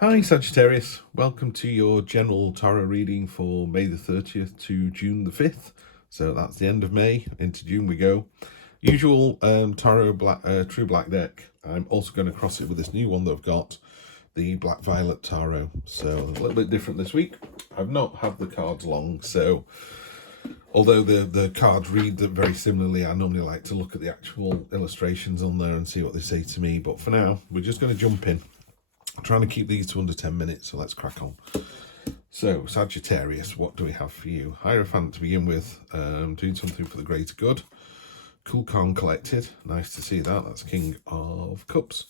Hi Sagittarius, welcome to your general tarot reading for May the 30th to June the 5th. So that's the end of May, into June we go. Usual tarot true black deck. I'm also going to cross it with this new one that I've got, the Black Violet Tarot. So a little bit different this week. I've not had the cards long, so although the cards read very similarly, I normally like to look at the actual illustrations on there and see what they say to me. But for now, we're just going to jump in. I'm trying to keep these to under 10 minutes, so let's crack on. So, Sagittarius, what do we have for you? Hierophant to begin with, doing something for the greater good. Cool, calm, collected. Nice to see that. That's King of Cups.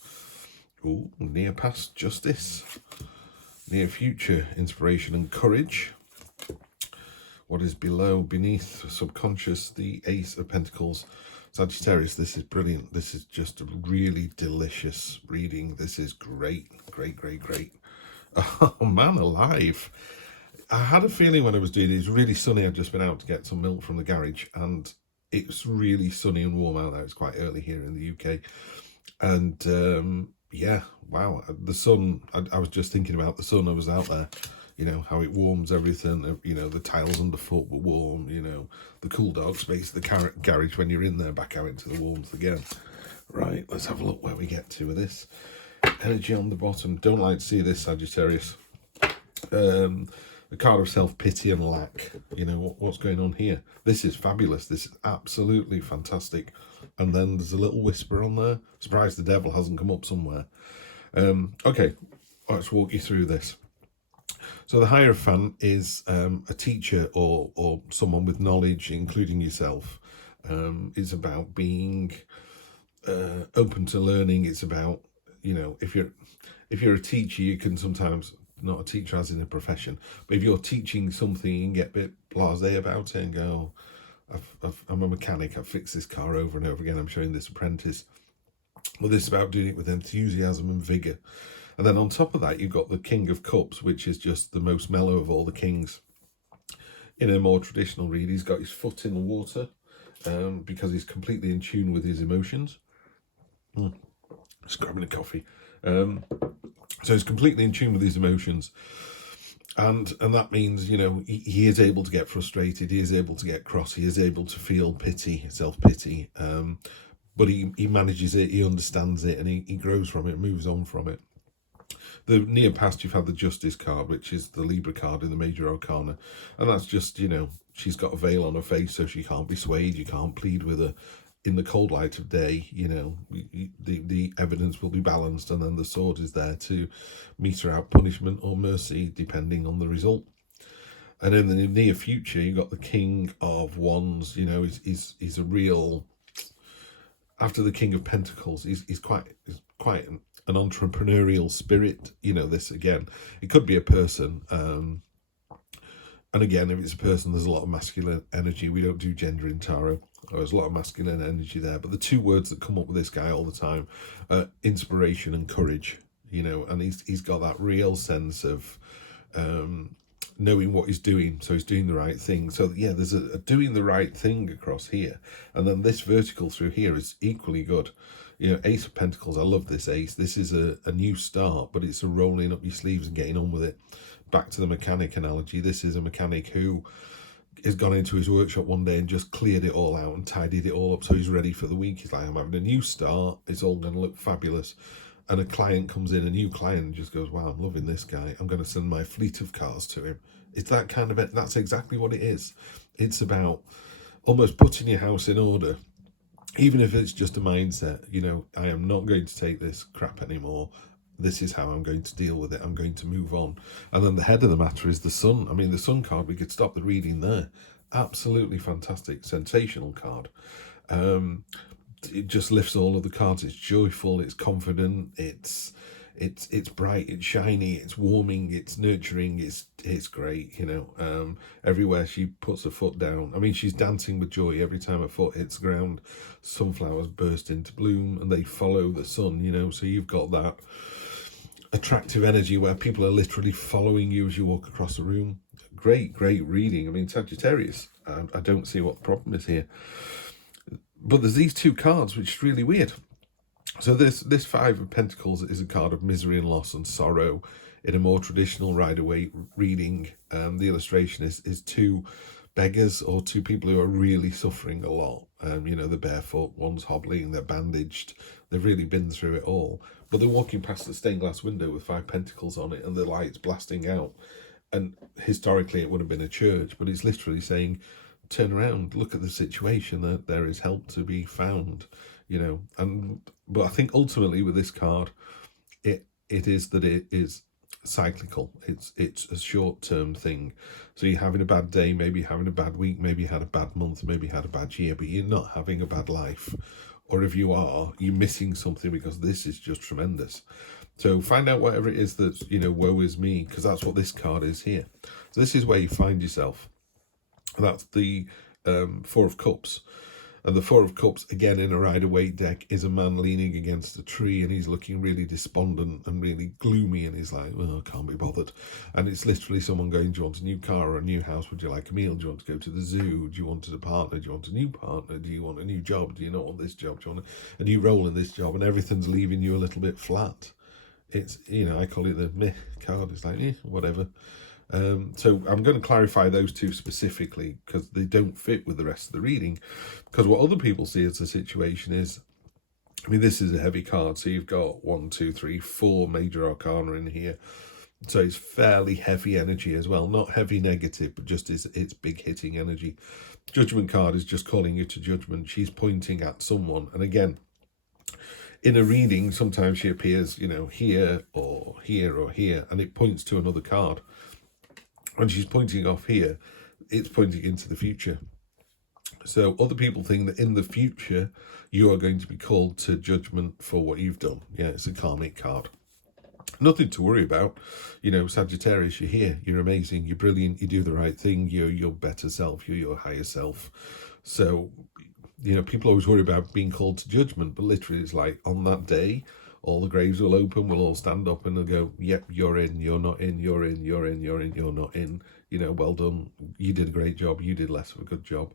Ooh, near past, justice. Near future, inspiration and courage. What is below, beneath, subconscious, the Ace of Pentacles. Sagittarius, this is brilliant. This is just a really delicious reading. This is great, great, great, great. Oh, man alive. I had a feeling when I was doing it, it's really sunny. I've just been out to get some milk from the garage, and it's really sunny and warm out there. It's quite early here in the UK. And yeah, wow. The sun, I was just thinking about the sun. I was out there. You know, how it warms everything, you know, the tiles underfoot were warm, you know, the cool dog space, the garage when you're in there, back out into the warmth again. Right, let's have a look where we get to with this. Energy on the bottom. Don't like to see this, Sagittarius. The card of self-pity and lack. You know, what's going on here? This is fabulous. This is absolutely fantastic. And then there's a little whisper on there. Surprised the devil hasn't come up somewhere. Okay, let's walk you through this. So the Hierophant is a teacher or someone with knowledge, including yourself. It's about being open to learning. It's about, you know, if you're a teacher, you can sometimes, not a teacher as in a profession, but if you're teaching something, you can get a bit blasé about it and go, I'm a mechanic, I've fixed this car over and over again, I'm showing this apprentice. Well, this is about doing it with enthusiasm and vigour. And then on top of that, you've got the King of Cups, which is just the most mellow of all the kings. In a more traditional read, he's got his foot in the water because he's completely in tune with his emotions. Just grabbing a coffee. So he's completely in tune with his emotions. And that means, you know, he is able to get frustrated, he is able to get cross, he is able to feel pity, self-pity. But he manages it, he understands it, and he grows from it, moves on from it. The near past, you've had the Justice card, which is the Libra card in the Major Arcana. And that's just, you know, she's got a veil on her face, so she can't be swayed. You can't plead with her in the cold light of day. You know, the evidence will be balanced, and then the sword is there to meter out punishment or mercy, depending on the result. And in the near future, you've got the King of Wands. You know, he's a real... After the King of Pentacles, he's quite an entrepreneurial spirit. You know, this again, it could be a person. And again, if it's a person, there's a lot of masculine energy. We don't do gender in tarot. There's a lot of masculine energy there. But the two words that come up with this guy all the time are inspiration and courage. You know, and he's got that real sense of knowing what he's doing, so he's doing the right thing. So yeah, there's a doing the right thing across here, and then this vertical through here is equally good. You know, Ace of Pentacles, I love this ace. This is a new start, but it's a rolling up your sleeves and getting on with it. Back to the mechanic analogy, this is a mechanic who has gone into his workshop one day and just cleared it all out and tidied it all up, so he's ready for the week. He's like, I'm having a new start, it's all going to look fabulous. And a client comes in, a new client, and just goes, wow, I'm loving this guy. I'm going to send my fleet of cars to him. It's that kind of, that's exactly what it is. It's about almost putting your house in order, even if it's just a mindset. You know, I am not going to take this crap anymore. This is how I'm going to deal with it. I'm going to move on. And then the head of the matter is the sun. I mean, the sun card, we could stop the reading there. Absolutely fantastic, sensational card. It just lifts all of the cards. It's joyful, it's confident, it's bright, it's shiny, it's warming, it's nurturing, it's great. You know, everywhere she puts her foot down, I mean, she's dancing with joy every time her foot hits the ground. Sunflowers burst into bloom and they follow the sun, you know, so you've got that attractive energy where people are literally following you as you walk across the room. Great reading. I mean, Sagittarius, I don't see what the problem is here. But there's these two cards, which is really weird. So this Five of Pentacles is a card of misery and loss and sorrow. In a more traditional Rider-Waite reading, the illustration is two beggars or two people who are really suffering a lot. You know, they're barefoot, one's hobbling, they're bandaged, they've really been through it all. But they're walking past the stained glass window with 5 pentacles on it and the light's blasting out. And historically it would have been a church, but it's literally saying, turn around, look at the situation, that there is help to be found, you know. But I think ultimately with this card, it is that it is cyclical. It's a short-term thing. So you're having a bad day, maybe having a bad week, maybe you had a bad month, maybe you had a bad year, but you're not having a bad life. Or if you are, you're missing something, because this is just tremendous. So find out whatever it is that's, you know, woe is me, because that's what this card is here. So this is where you find yourself. That's the Four of Cups. And the Four of Cups, again, in a Rider-Waite deck, is a man leaning against a tree, and he's looking really despondent and really gloomy, and he's like, oh, I can't be bothered. And it's literally someone going, do you want a new car or a new house? Would you like a meal? Do you want to go to the zoo? Do you want a partner? Do you want a new partner? Do you want a new job? Do you not want this job? Do you want a new role in this job? And everything's leaving you a little bit flat. It's, you know, I call it the meh card. It's like, whatever. So I'm going to clarify those two specifically, because they don't fit with the rest of the reading. Because what other people see as the situation is, I mean, this is a heavy card. So you've got 1, 2, 3, 4 major arcana in here. So it's fairly heavy energy as well. Not heavy negative, but just it's big hitting energy. Judgment card is just calling you to judgment. She's pointing at someone. And again, in a reading, sometimes she appears, you know, here or here or here, and it points to another card. When she's pointing off here, it's pointing into the future. So other people think that in the future, you are going to be called to judgment for what you've done. Yeah, it's a karmic card. Nothing to worry about. You know, Sagittarius, you're here. You're amazing. You're brilliant. You do the right thing. You're your better self. You're your higher self. So, you know, people always worry about being called to judgment, but literally it's like on that day, all the graves will open, we'll all stand up and they'll go, yep, you're in, you're not in, you're in, you're in, you're in, you're not in. You know, well done. You did a great job. You did less of a good job.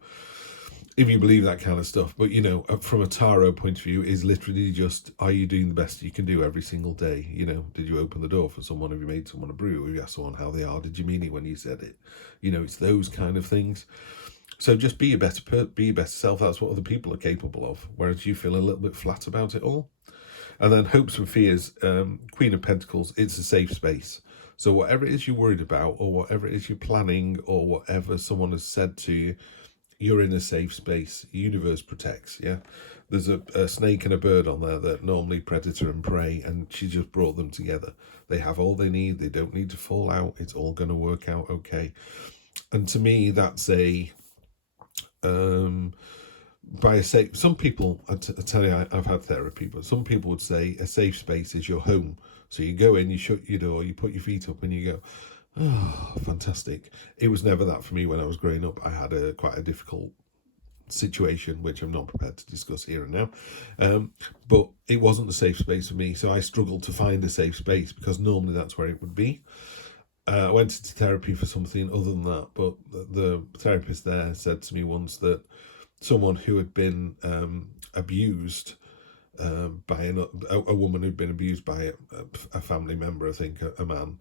If you believe that kind of stuff. But, you know, from a tarot point of view, is literally just, are you doing the best you can do every single day? You know, did you open the door for someone? Have you made someone a brew? Have you asked someone how they are? Did you mean it when you said it? You know, it's those kind of things. So just be your best self. That's what other people are capable of. Whereas you feel a little bit flat about it all. And then hopes and fears, Queen of Pentacles, it's a safe space. So whatever it is you're worried about, or whatever it is you're planning, or whatever someone has said to you, you're in a safe space. The universe protects, yeah? There's a snake and a bird on there that normally predator and prey, and she just brought them together. They have all they need. They don't need to fall out. It's all going to work out okay. And to me, that's a... by a safe, some people, I tell you, I've had therapy, but some people would say a safe space is your home. So you go in, you shut your door, you put your feet up and you go, oh, fantastic. It was never that for me when I was growing up. I had quite a difficult situation, which I'm not prepared to discuss here and now. But it wasn't a safe space for me. So I struggled to find a safe space, because normally that's where it would be. I went into therapy for something other than that, but the therapist there said to me once that someone who had been abused by a woman who'd been abused by a family member, I think, a man,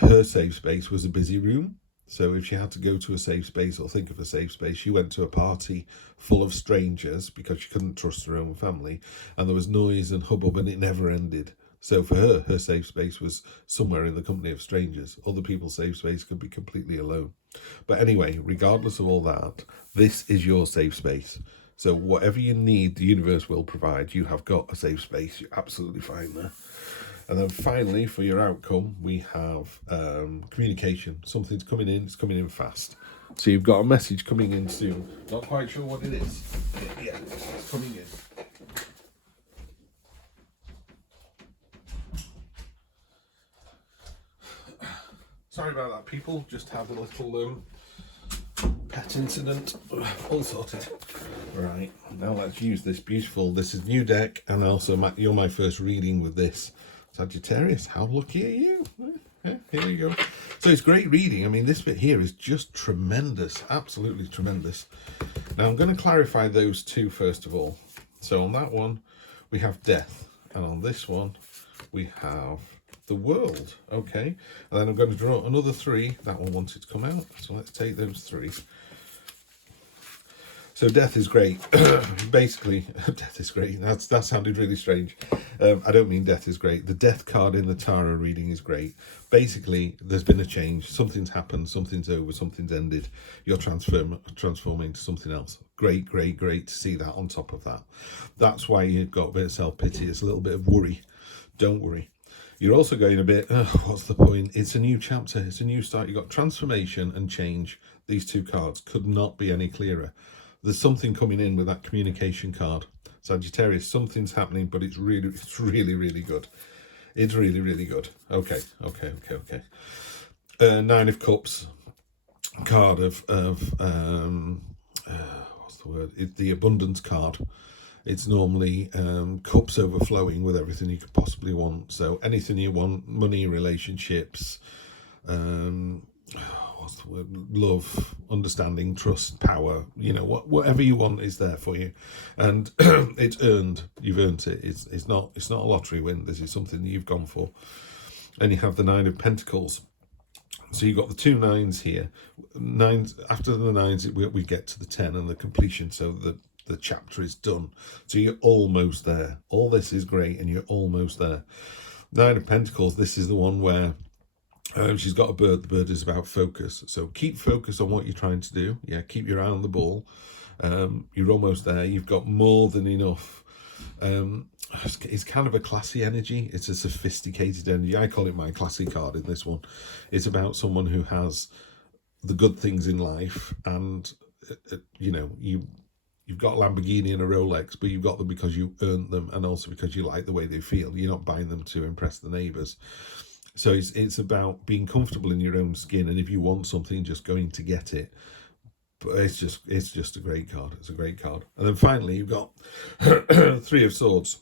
her safe space was a busy room. So if she had to go to a safe space or think of a safe space, she went to a party full of strangers because she couldn't trust her own family, and there was noise and hubbub and it never ended. So for her, her safe space was somewhere in the company of strangers. Other people's safe space could be completely alone. But anyway, regardless of all that, this is your safe space. So whatever you need, the universe will provide. You have got a safe space. You're absolutely fine there. And then finally, for your outcome, we have communication. Something's coming in. It's coming in fast. So you've got a message coming in soon. Not quite sure what it is. Yeah, it's coming in. Sorry about that, people. Just had a little pet incident. All sorted. Right, now let's use this beautiful, this is new deck, and also you're my first reading with this. Sagittarius, how lucky are you? Yeah, here we go. So it's great reading. I mean, this bit here is just tremendous, absolutely tremendous. Now I'm going to clarify those two first of all. So on that one, we have death. And on this one, we have the world. Okay. And then I'm going to draw another 3. That one wanted to come out. So let's take those 3. So death is great. Basically, death is great. That sounded really strange. I don't mean death is great. The death card in the tarot reading is great. Basically, there's been a change. Something's happened. Something's over. Something's ended. You're transforming to something else. Great, great, great to see that on top of that. That's why you've got a bit of self-pity. It's a little bit of worry. Don't worry. You're also going a bit, what's the point? It's a new chapter. It's a new start. You've got transformation and change. These 2 cards could not be any clearer. There's something coming in with that communication card. Sagittarius, something's happening, but it's really, really good. It's really, really good. Okay. 9 of Cups, card of what's the word? It's the abundance card. It's normally cups overflowing with everything you could possibly want. So anything you want, money, relationships, what's the word? Love, understanding, trust, power, whatever you want is there for you. And it's earned. You've earned it. It's not a lottery win. This is something that you've gone for. And you have the 9 of Pentacles. So you've got the 2 9s here. 9s, after the 9s, we get to the 10 and the completion. So the chapter is done. So you're almost there. All this is great and you're almost there. 9 of Pentacles, this is the one where she's got a bird. The bird is about focus. So keep focused on what you're trying to do. Yeah, keep your eye on the ball. You're almost there. You've got more than enough. It's kind of a classy energy. It's a sophisticated energy. I call it my classy card in this one. It's about someone who has the good things in life, and you've got a Lamborghini and a Rolex, but you've got them because you earned them, and also because you like the way they feel. You're not buying them to impress the neighbours. So it's about being comfortable in your own skin, and if you want something, just going to get it. But it's just a great card. It's a great card. And then finally, you've got 3 of Swords.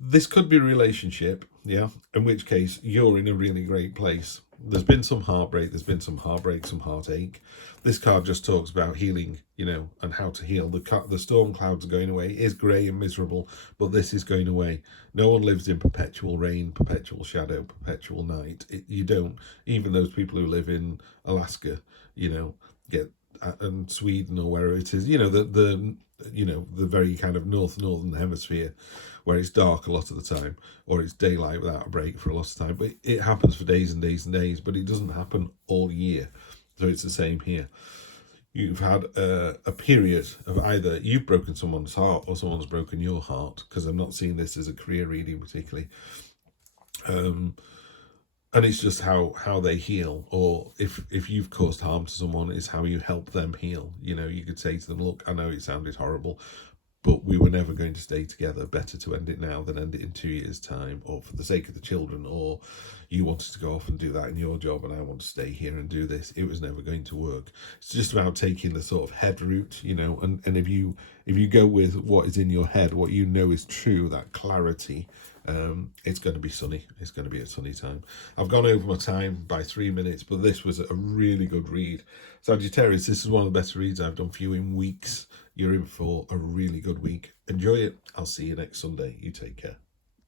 This could be a relationship, yeah, in which case you're in a really great place. There's been some heartbreak, some heartache. This card just talks about healing, and how to heal. The storm clouds are going away. It is grey and miserable, but this is going away. No one lives in perpetual rain, perpetual shadow, perpetual night. You don't. Even those people who live in Alaska, get and Sweden or wherever it is, the very kind of northern hemisphere, where it's dark a lot of the time, or it's daylight without a break for a lot of time. But it happens for days and days and days, but it doesn't happen all year. So it's the same here. You've had a period of either you've broken someone's heart or someone's broken your heart, because I'm not seeing this as a career reading particularly. And it's just how they heal, or if you've caused harm to someone, it's how you help them heal. You could say to them, look, I know it sounded horrible, but we were never going to stay together. Better to end it now than end it in 2 years' time, or for the sake of the children, or you wanted to go off and do that in your job and I want to stay here and do this. It was never going to work. It's just about taking the sort of head route, and if you go with what is in your head, what you know is true, that clarity, it's going to be sunny. It's going to be a sunny time. I've gone over my time by 3 minutes, but this was a really good read. Sagittarius, this is one of the best reads I've done for you in weeks. You're in for a really good week. Enjoy it. I'll see you next Sunday. You take care.